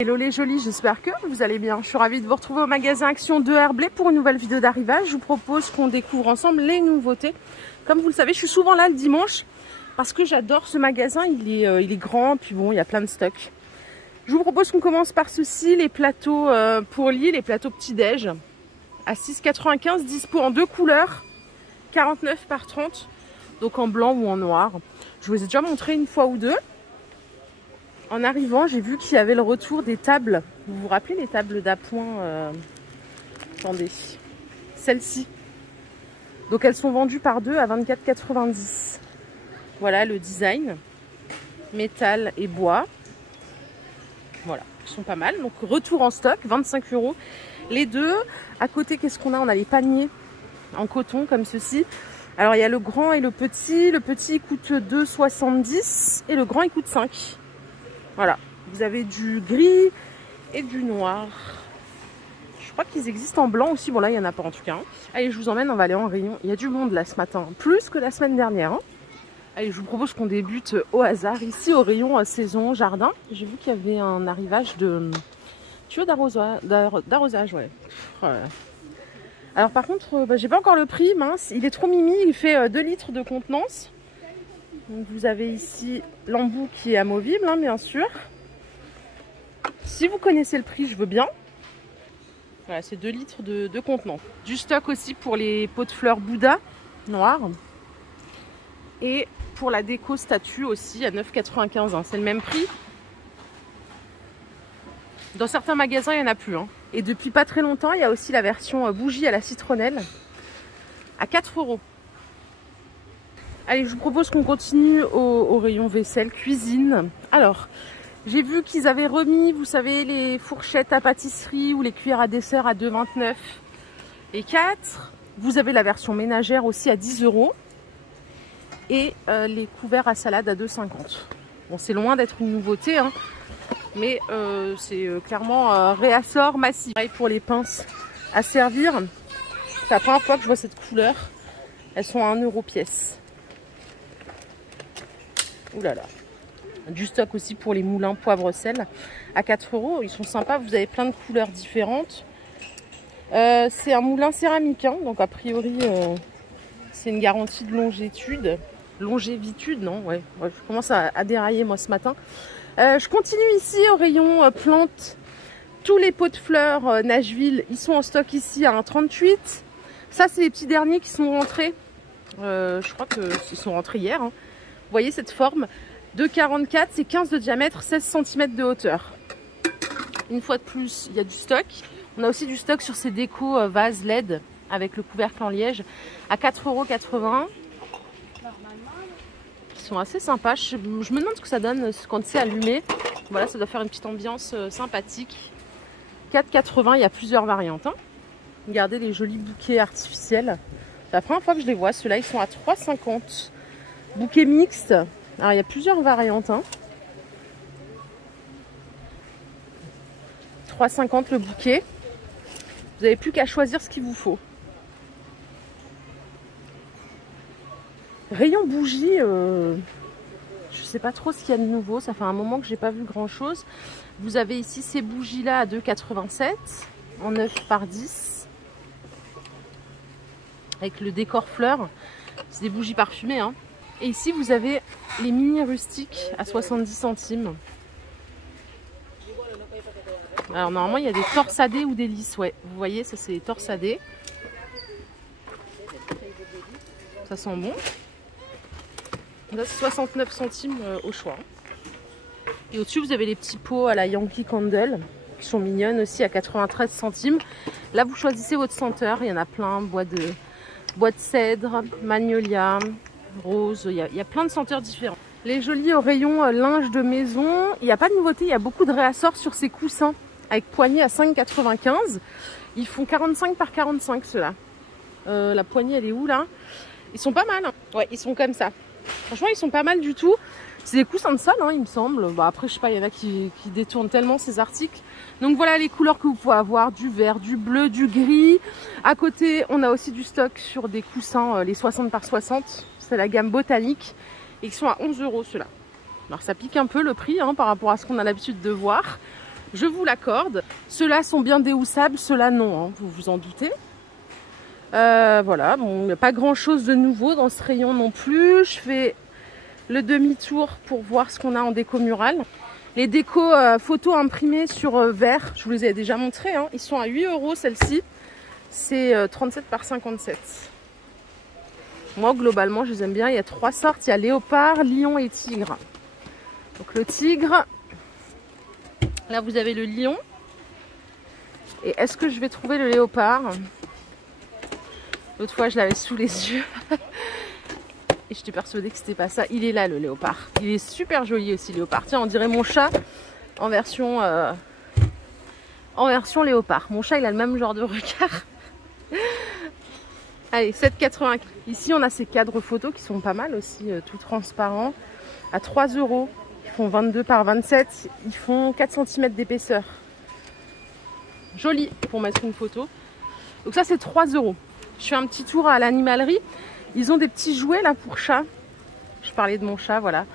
Hello les jolis, j'espère que vous allez bien. Je suis ravie de vous retrouver au magasin Action de Herblay pour une nouvelle vidéo d'arrivage. Je vous propose qu'on découvre ensemble les nouveautés. Comme vous le savez, je suis souvent là le dimanche parce que j'adore ce magasin. Il est grand, puis bon, il y a plein de stocks. Je vous propose qu'on commence par ceci, les plateaux pour lit, les plateaux petit-déj à 6,95, dispo en deux couleurs, 49 par 30, donc en blanc ou en noir. Je vous ai déjà montré une fois ou deux. En arrivant, j'ai vu qu'il y avait le retour des tables. Vous vous rappelez les tables d'appoint attendez, celles-ci. Donc elles sont vendues par deux à 24,90. Voilà le design. Métal et bois. Voilà, ils sont pas mal. Donc retour en stock, 25 € les deux. À côté, qu'est-ce qu'on a? On a les paniers en coton comme ceci. Alors il y a le grand et le petit. Le petit il coûte 2,70 et le grand il coûte 5. Voilà, vous avez du gris et du noir. Je crois qu'ils existent en blanc aussi. Bon là, il n'y en a pas en tout cas. Allez, je vous emmène, on va aller en rayon. Il y a du monde là ce matin, plus que la semaine dernière. Allez, je vous propose qu'on débute au hasard. Ici, au rayon saison jardin. J'ai vu qu'il y avait un arrivage de tuyaux d'arrosage. Ouais. Alors par contre, j'ai pas encore le prix, mince. Il est trop mimi, il fait 2 litres de contenance. Donc vous avez ici l'embout qui est amovible, hein, bien sûr. Si vous connaissez le prix, je veux bien. Voilà, c'est 2 litres de contenant. Du stock aussi pour les pots de fleurs Bouddha noirs. Et pour la déco statue aussi à 9,95. Hein, c'est le même prix. Dans certains magasins, il n'y en a plus. Hein. Et depuis pas très longtemps, il y a aussi la version bougie à la citronnelle à 4 €. Allez, je vous propose qu'on continue au rayon vaisselle, cuisine. Alors, j'ai vu qu'ils avaient remis, vous savez, les fourchettes à pâtisserie ou les cuillères à dessert à 2,29 et 4. Vous avez la version ménagère aussi à 10 €. Et les couverts à salade à 2,50. Bon, c'est loin d'être une nouveauté, hein, mais c'est clairement un réassort massif. Pareil pour les pinces à servir. C'est la première fois que je vois cette couleur. Elles sont à 1 € pièce. Ouh là là. Du stock aussi pour les moulins poivre-sel à 4 €. Ils sont sympas, vous avez plein de couleurs différentes. C'est un moulin céramique, hein, donc a priori c'est une garantie de longévitude, non, ouais, je commence à dérailler moi ce matin. Je continue ici au rayon plantes. Tous les pots de fleurs Nashville, ils sont en stock ici à 1,38. Ça c'est les petits derniers qui sont rentrés. Je crois qu'ils sont rentrés hier, hein. Vous voyez cette forme, 2,44, c'est 15 de diamètre, 16 cm de hauteur. Une fois de plus, il y a du stock. On a aussi du stock sur ces décos vases LED avec le couvercle en liège à 4,80 €. Ils sont assez sympas. Je me demande ce que ça donne quand c'est allumé. Voilà, ça doit faire une petite ambiance sympathique. 4,80 €, il y a plusieurs variantes. Hein. Regardez les jolis bouquets artificiels. C'est la première fois que je les vois. Ceux-là, ils sont à 3,50 €. Bouquet mixte. Alors il y a plusieurs variantes. Hein. 3,50 € le bouquet. Vous n'avez plus qu'à choisir ce qu'il vous faut. Rayon bougie, je sais pas trop ce qu'il y a de nouveau. Ça fait un moment que j'ai pas vu grand chose. Vous avez ici ces bougies là à 2,87 € en 9 par 10. Avec le décor fleurs. C'est des bougies parfumées. Hein. Et ici, vous avez les mini rustiques à 70 centimes. Alors, normalement, il y a des torsadés ou des lisses. Ouais, vous voyez, ça, c'est torsadés. Ça sent bon. Là, c'est 69 centimes au choix. Et au-dessus, vous avez les petits pots à la Yankee Candle, qui sont mignonnes aussi à 93 centimes. Là, vous choisissez votre senteur. Il y en a plein. Bois de cèdre, magnolia, rose, il y a plein de senteurs différents. Les jolis au rayon linge de maison, il n'y a pas de nouveauté, il y a beaucoup de réassorts sur ces coussins avec poignée à 5,95. Ils font 45 par 45 ceux-là. La poignée elle est où là? Ils sont pas mal, hein. Ouais, ils sont comme ça. Franchement ils sont pas mal du tout. C'est des coussins de sol, hein, il me semble. Bah, après je sais pas, il y en a qui détournent tellement ces articles. Donc voilà les couleurs que vous pouvez avoir, du vert, du bleu, du gris. À côté on a aussi du stock sur des coussins, les 60 par 60. C'est la gamme botanique. Et ils sont à 11 € ceux-là. Alors ça pique un peu le prix hein, par rapport à ce qu'on a l'habitude de voir. je vous l'accorde. Ceux-là sont bien déhoussables, ceux-là non, hein, vous vous en doutez. Voilà, bon, il n'y a pas grand-chose de nouveau dans ce rayon non plus. Je fais le demi-tour pour voir ce qu'on a en déco murale. Les décos photos imprimées sur verre, je vous les ai déjà montrés, hein. Ils sont à 8 € celle-ci. C'est 37 par 57. Moi, globalement, je les aime bien. Il y a 3 sortes. Il y a léopard, lion et tigre. Donc le tigre, là vous avez le lion. Et est-ce que je vais trouver le léopard? L'autre fois, je l'avais sous les yeux. Et j'étais persuadée que c'était pas ça. Il est là, le léopard. Il est super joli aussi, léopard. Tiens, on dirait mon chat en version léopard. Mon chat, il a le même genre de regard. Allez, 7,80. Ici, on a ces cadres photos qui sont pas mal aussi, tout transparents. À 3 €. Ils font 22 par 27. Ils font 4 cm d'épaisseur. Joli pour mettre une photo. Donc ça, c'est 3 €. Je fais un petit tour à l'animalerie. Ils ont des petits jouets là pour chat. Je parlais de mon chat, voilà.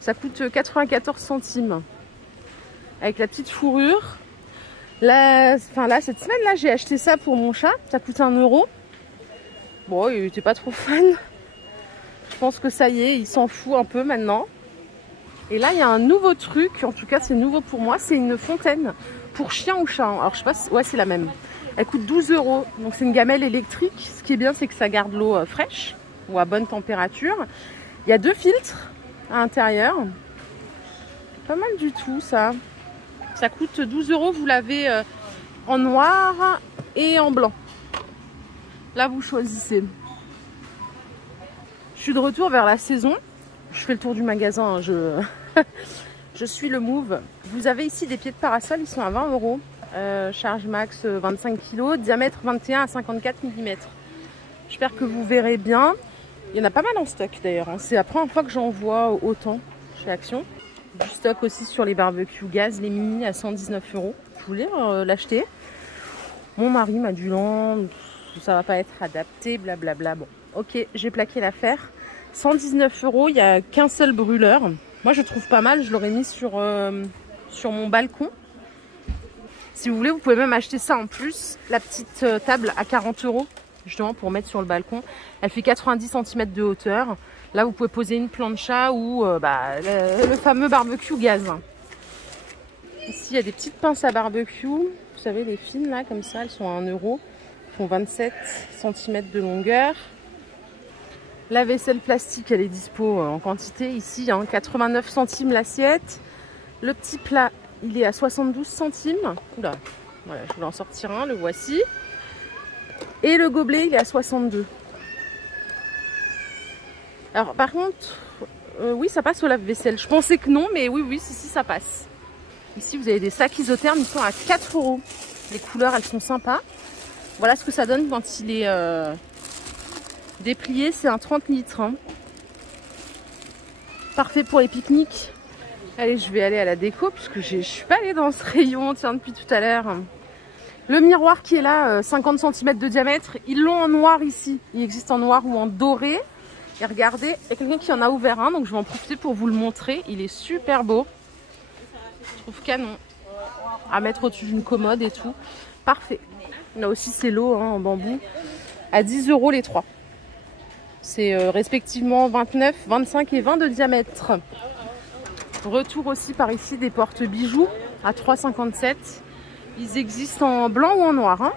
Ça coûte 94 centimes. Avec la petite fourrure. Là, cette semaine-là, j'ai acheté ça pour mon chat. Ça coûte 1 €. Bon, il n'était pas trop fan. Je pense que ça y est, il s'en fout un peu maintenant. Et là, il y a un nouveau truc. En tout cas, c'est nouveau pour moi. C'est une fontaine pour chien ou chat. Alors, je sais pas si... Ouais, c'est la même. Elle coûte 12 €. Donc, c'est une gamelle électrique. Ce qui est bien, c'est que ça garde l'eau fraîche ou à bonne température. Il y a 2 filtres à l'intérieur. Pas mal du tout, ça. Ça coûte 12 €. Vous l'avez en noir et en blanc. Là, vous choisissez. Je suis de retour vers la saison. Je fais le tour du magasin. Hein. Je suis le move. Vous avez ici des pieds de parasol. Ils sont à 20 €. Charge max 25 kg. Diamètre 21 à 54 mm. J'espère que vous verrez bien. Il y en a pas mal en stock d'ailleurs. Hein. C'est la première fois que j'en vois autant chez Action. Du stock aussi sur les barbecues gaz. Les mini à 119 €. Je voulais l'acheter. Mon mari m'a dit non. Ça va pas être adapté, blablabla. Bon, ok, j'ai plaqué l'affaire. 119 €, il n'y a qu'un seul brûleur. Moi, je trouve pas mal. Je l'aurais mis sur mon balcon. Si vous voulez, vous pouvez même acheter ça en plus. La petite table à 40 €, justement, pour mettre sur le balcon. Elle fait 90 cm de hauteur. Là, vous pouvez poser une plancha ou le fameux barbecue gaz. Ici, il y a des petites pinces à barbecue. Vous savez, les fines, là, comme ça, elles sont à 1 €. Font 27 cm de longueur. La vaisselle plastique, elle est dispo en quantité ici, hein, 89 centimes l'assiette. Le petit plat, il est à 72 centimes. Oula, voilà, je voulais en sortir un, le voici. Et le gobelet, il est à 62. Alors par contre, oui, ça passe au lave-vaisselle. Je pensais que non, mais oui, si, ça passe. Ici, vous avez des sacs isothermes, ils sont à 4 €. Les couleurs, elles sont sympas. Voilà ce que ça donne quand il est déplié. C'est un 30 litres. Hein. Parfait pour les pique-niques. Allez, je vais aller à la déco puisque je ne suis pas allée dans ce rayon depuis tout à l'heure. Le miroir qui est là, 50 cm de diamètre. Ils l'ont en noir ici. Il existe en noir ou en doré. Et regardez, il y a quelqu'un qui en a ouvert un. Donc je vais en profiter pour vous le montrer. Il est super beau. Je trouve canon. À mettre au-dessus d'une commode et tout. Parfait. Là aussi, c'est l'eau en bambou. À 10 € les 3. C'est respectivement 29, 25 et 20 de diamètre. Retour aussi par ici des porte-bijoux à 3,57 €. Ils existent en blanc ou en noir. Hein.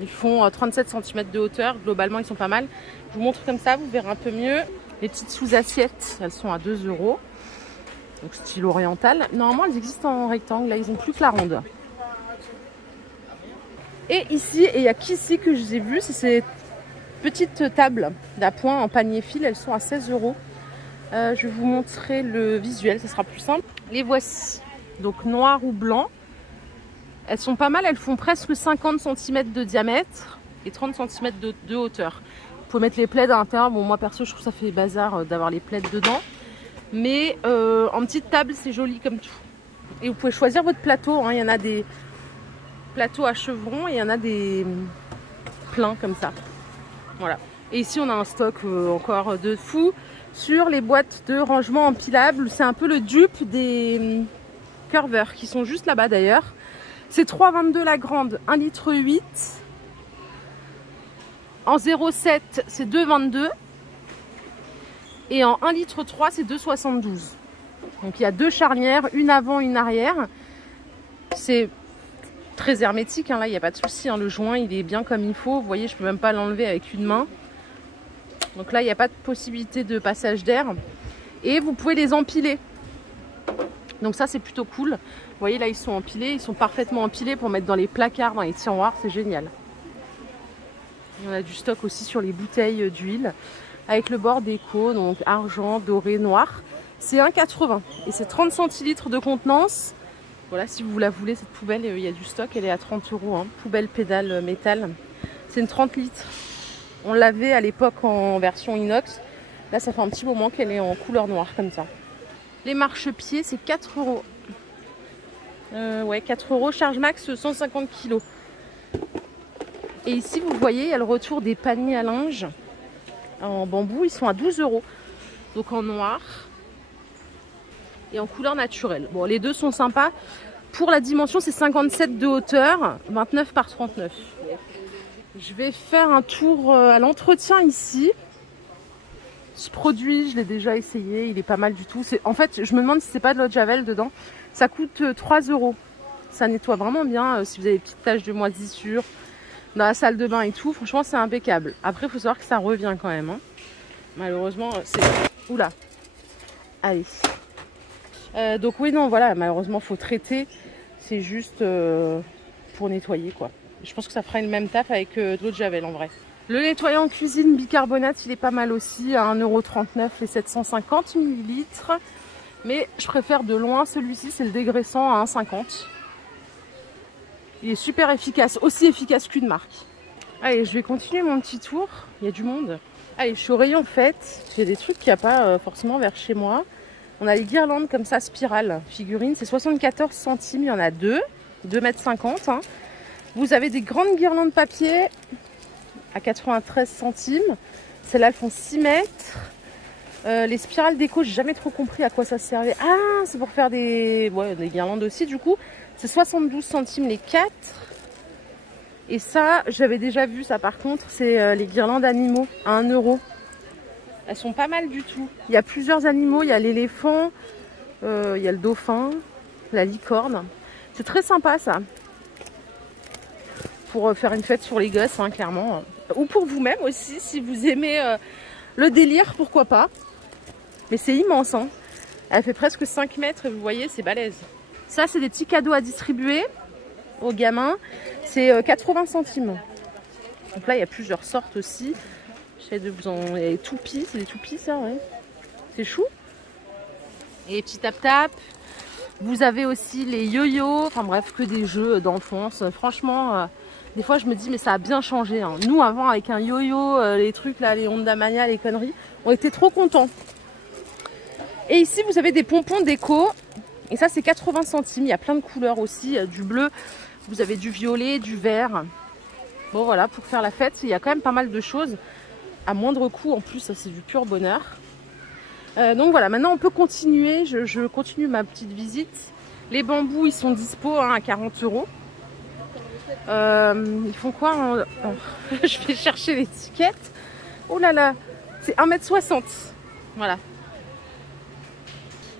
Ils font 37 cm de hauteur. Globalement, ils sont pas mal. Je vous montre comme ça, vous verrez un peu mieux. Les petites sous-assiettes, elles sont à 2 €. Donc style oriental. Normalement, elles existent en rectangle. Là, ils n'ont plus que la ronde. Et ici, et il n'y a qu'ici que je les ai vues, c'est ces petites tables d'appoint en panier fil. Elles sont à 16 €. Je vais vous montrer le visuel, ça sera plus simple. Les voici. Donc noir ou blanc. Elles sont pas mal, elles font presque 50 cm de diamètre et 30 cm de hauteur. Vous pouvez mettre les plaids à l'intérieur. Bon, moi perso, je trouve que ça fait bazar d'avoir les plaids dedans. Mais en petite table, c'est joli comme tout. Et vous pouvez choisir votre plateau. Hein. Il y en a des plateaux à chevrons et il y en a des pleins comme ça. Voilà. Et ici, on a un stock encore de fou sur les boîtes de rangement empilables. C'est un peu le dupe des Curver qui sont juste là-bas d'ailleurs. C'est 3,22 la grande, 1,8 litre. En 0,7 c'est 2,22. Et en 1,3 litre c'est 2,72. Donc il y a deux charnières, une avant, une arrière. C'est très hermétique, hein, là il n'y a pas de souci, hein. Le joint il est bien comme il faut. Vous voyez, je ne peux même pas l'enlever avec une main. Donc là il n'y a pas de possibilité de passage d'air. Et vous pouvez les empiler. Donc ça c'est plutôt cool. Vous voyez là ils sont empilés, ils sont parfaitement empilés pour mettre dans les placards, dans les tiroirs, c'est génial. Et on a du stock aussi sur les bouteilles d'huile. Avec le bord déco, donc argent, doré, noir. C'est 1,80 et c'est 30 centilitres de contenance. Voilà, si vous la voulez, cette poubelle, il y a du stock, elle est à 30 €. Hein. Poubelle pédale métal. C'est une 30 litres. On l'avait à l'époque en version inox. Là, ça fait un petit moment qu'elle est en couleur noire, comme ça. Les marchepieds, c'est 4 €. Ouais, 4 €. Charge max 150 kg. Et ici, vous voyez, il y a le retour des paniers à linge en bambou. Ils sont à 12 €. Donc en noir et en couleur naturelle. Bon, les deux sont sympas. Pour la dimension, c'est 57 de hauteur, 29 par 39. Je vais faire un tour à l'entretien ici. Ce produit, je l'ai déjà essayé, il est pas mal du tout. En fait, je me demande si c'est pas de l'eau de Javel dedans. Ça coûte 3 €. Ça nettoie vraiment bien si vous avez des petites taches de moisissure dans la salle de bain et tout. Franchement, c'est impeccable. Après, il faut savoir que ça revient quand même. Hein. Malheureusement, c'est... Oula. Allez. Donc oui, non, voilà, malheureusement, il faut traiter. C'est juste pour nettoyer, quoi. Je pense que ça fera le même taf avec de l'eau de Javel, en vrai. Le nettoyant cuisine bicarbonate, il est pas mal aussi, à 1,39 € les 750 ml. Mais je préfère de loin celui-ci, c'est le dégraissant à 1,50 €. Il est super efficace, aussi efficace qu'une marque. Allez, je vais continuer mon petit tour. Il y a du monde. Allez, je suis au rayon fête. Il y a des trucs qu'il n'y a pas forcément vers chez moi. On a les guirlandes comme ça, spirale, figurines. C'est 74 centimes, il y en a deux. 2,50 m. Hein. Vous avez des grandes guirlandes papier à 93 centimes. Celles-là, elles font 6 mètres. Les spirales déco, j'ai jamais trop compris à quoi ça servait. Ah, c'est pour faire des guirlandes aussi, du coup. C'est 72 centimes les 4. Et ça, j'avais déjà vu ça par contre, c'est les guirlandes animaux à 1 €. Elles sont pas mal du tout. Il y a plusieurs animaux, il y a l'éléphant, il y a le dauphin, la licorne. C'est très sympa ça. Pour faire une fête sur les gosses, hein, clairement. Ou pour vous-même aussi, si vous aimez le délire, pourquoi pas. Mais c'est immense, hein. Elle fait presque 5 mètres et vous voyez, c'est balèze. Ça, c'est des petits cadeaux à distribuer aux gamins. C'est 80 centimes. Donc là, il y a plusieurs sortes aussi. J'essaie de vous en... Il y a les toupies. C'est des toupies, ça, ouais. C'est chou. Et les petits tap-tap. Vous avez aussi les yo-yo. Enfin bref, que des jeux d'enfance. Franchement, des fois, je me dis, mais ça a bien changé. Hein. Nous, avant, avec un yo-yo, les trucs là, les Honda Mania, les conneries, on était trop contents. Et ici, vous avez des pompons déco. Et ça, c'est 80 centimes. Il y a plein de couleurs aussi. Du bleu, vous avez du violet, du vert. Bon, voilà, pour faire la fête, il y a quand même pas mal de choses. À moindre coût, en plus, ça, c'est du pur bonheur. Donc voilà, maintenant, on peut continuer. Je continue ma petite visite. Les bambous, ils sont dispo hein, à 40 €. Ils font quoi hein je vais chercher l'étiquette. Oh là là, c'est 1,60 m. Voilà.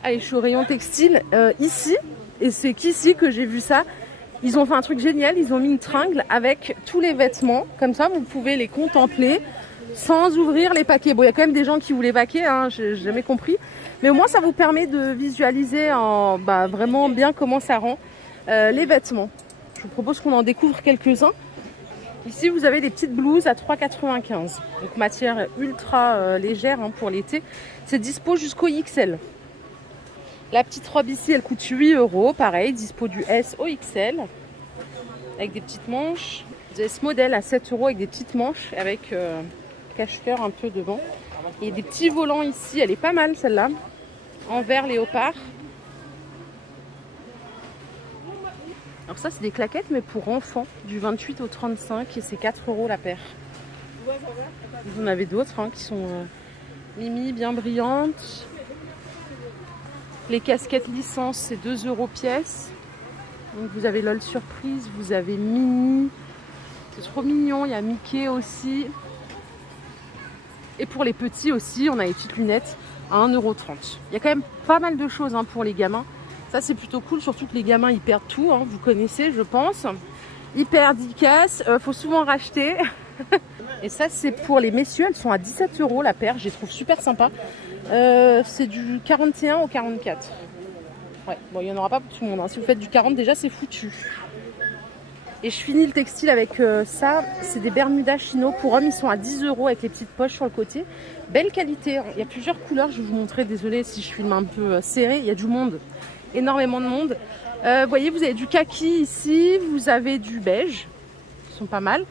Allez, je suis au rayon textile ici, et c'est qu'ici que j'ai vu ça. Ils ont fait un truc génial, ils ont mis une tringle avec tous les vêtements. Comme ça, vous pouvez les contempler sans ouvrir les paquets. Bon, il y a quand même des gens qui voulaient paquer, hein, j'ai jamais compris. Mais au moins, ça vous permet de visualiser vraiment bien comment ça rend les vêtements. Je vous propose qu'on en découvre quelques-uns. Ici, vous avez des petites blouses à 3,95 €. Donc, matière ultra légère hein, pour l'été. C'est dispo jusqu'au XL. La petite robe ici, elle coûte 8 €. Pareil, dispo du S au XL. Avec des petites manches. Vous avez ce modèle à 7 € avec des petites manches. Avec cache-cœur un peu devant. Et des petits volants ici. Elle est pas mal celle-là. En vert léopard. Alors ça, c'est des claquettes, mais pour enfants. Du 28 au 35. Et c'est 4 € la paire. Vous en avez d'autres hein, qui sont mimi, bien brillantes. Les casquettes licence, c'est 2 € pièce. Donc vous avez LOL Surprise, vous avez Minnie. C'est trop mignon, il y a Mickey aussi. Et pour les petits aussi, on a les petites lunettes à 1,30 €. Il y a quand même pas mal de choses hein, pour les gamins. Ça c'est plutôt cool, surtout que les gamins ils perdent tout, hein, vous connaissez je pense. Ils perdent, ils cassent, faut souvent racheter. Et ça c'est pour les messieurs, elles sont à 17 € la paire, je les trouve super sympa. C'est du 41 au 44. Ouais, bon il n'y en aura pas pour tout le monde, hein. Si vous faites du 40 déjà c'est foutu. Et je finis le textile avec ça, c'est des Bermudas chino. Pour hommes, ils sont à 10 € avec les petites poches sur le côté. Belle qualité, hein. Il y a plusieurs couleurs, je vais vous montrer, désolée si je filme un peu serré. Il y a du monde, énormément de monde. Vous voyez, vous avez du kaki ici, vous avez du beige, ils sont pas mal.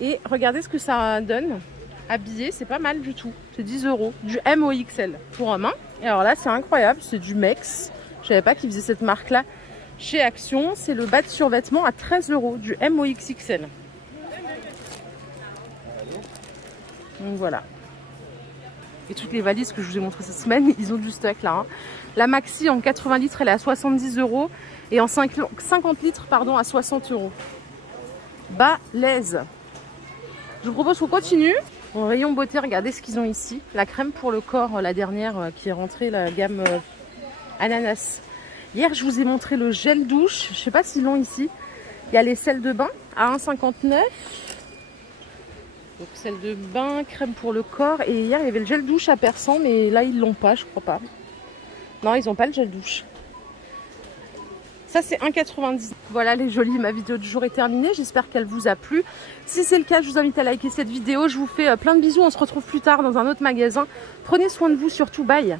Et regardez ce que ça donne, habillé, c'est pas mal du tout. C'est 10 €, du MOXL pour hommes. Hein. Et alors là, c'est incroyable, c'est du Mex. Je savais pas qu'ils faisaient cette marque-là. Chez Action, c'est le bas de survêtement à 13 €, du MOXXL. Donc voilà. Et toutes les valises que je vous ai montrées cette semaine, ils ont du stock là. Hein. La maxi en 80 litres, elle est à 70 € et en 50 litres, pardon, à 60 €. Balèze. Je vous propose qu'on continue. Au rayon beauté, regardez ce qu'ils ont ici. La crème pour le corps, la dernière qui est rentrée, la gamme ananas. Hier, je vous ai montré le gel douche. Je ne sais pas s'ils l'ont ici. Il y a les sels de bain à 1,59 €. Donc, sel de bain, crème pour le corps. Et hier, il y avait le gel douche à persan, mais là, ils ne l'ont pas, je crois pas. Non, ils n'ont pas le gel douche. Ça, c'est 1,90 €. Voilà les jolis, ma vidéo du jour est terminée. J'espère qu'elle vous a plu. Si c'est le cas, je vous invite à liker cette vidéo. Je vous fais plein de bisous. On se retrouve plus tard dans un autre magasin. Prenez soin de vous, surtout. Bye.